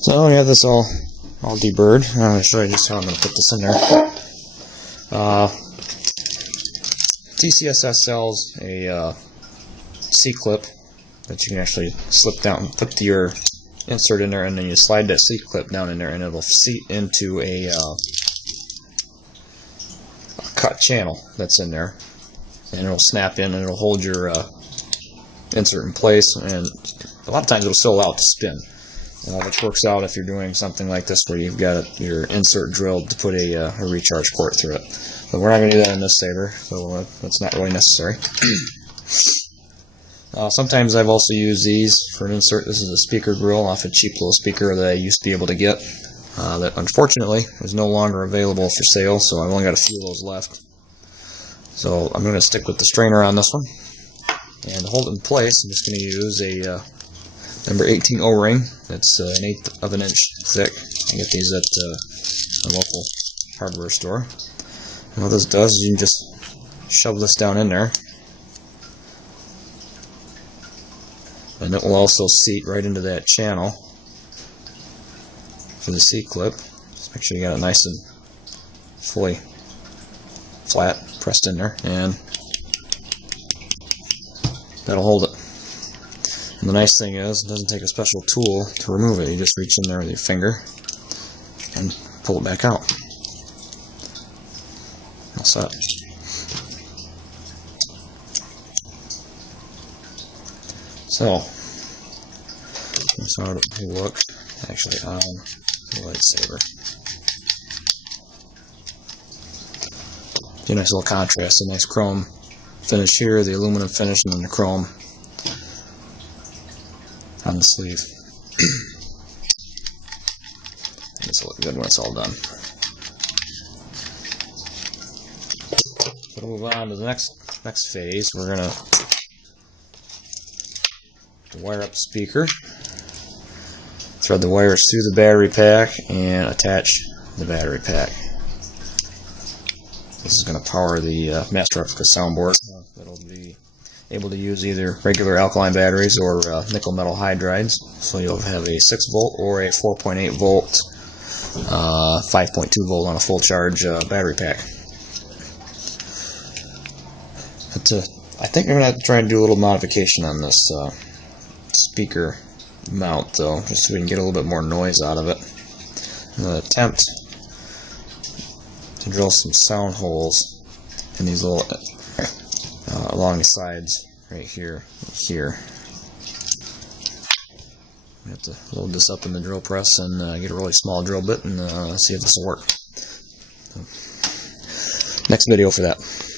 So we have this all deburred. I'm going to show you just how I'm going to put this in there. TCSS sells a C-clip that you can actually slip down, put your insert in there, and then you slide that C-clip down in there, and it'll seat into a cut channel that's in there, and it'll snap in and it'll hold your insert in place, and a lot of times it'll still allow it to spin, which works out if you're doing something like this where you've got your insert drilled to put a recharge port through it. But we're not going to do that in this Saber, so that's not really necessary. Sometimes I've also used these for an insert. This is a speaker grill off a cheap little speaker that I used to be able to get, that unfortunately is no longer available for sale, so I've only got a few of those left. So I'm going to stick with the strainer on this one, and to hold it in place I'm just going to use a number 18 O-ring that's 1/8 of an inch thick. I get these at a local hardware store. And what this does is you can just shove this down in there, and it will also seat right into that channel for the C-clip. Just make sure you got it nice and fully flat pressed in there, and that'll hold it. And the nice thing is, it doesn't take a special tool to remove it. You just reach in there with your finger and pull it back out. All set. So, that's how it will look actually on the lightsaber. A nice little contrast, a nice chrome finish here, the aluminum finish, and then the chrome on the sleeve. This will look good when it's all done. We'll move on to the next phase. We're gonna wire up the speaker, thread the wires through the battery pack, and attach the battery pack. This is going to power the Master Replica soundboard. It'll be able to use either regular alkaline batteries or nickel metal hydrides. So you'll have a 6 volt or a 4.8 volt, 5.2 volt on a full charge battery pack. But, I think I'm going to have to try and do a little modification on this speaker mount, though, just so we can get a little bit more noise out of it. I'm going to attempt to drill some sound holes in these little along the sides right here and here. I have to load this up in the drill press and get a really small drill bit and see if this will work. Next video for that.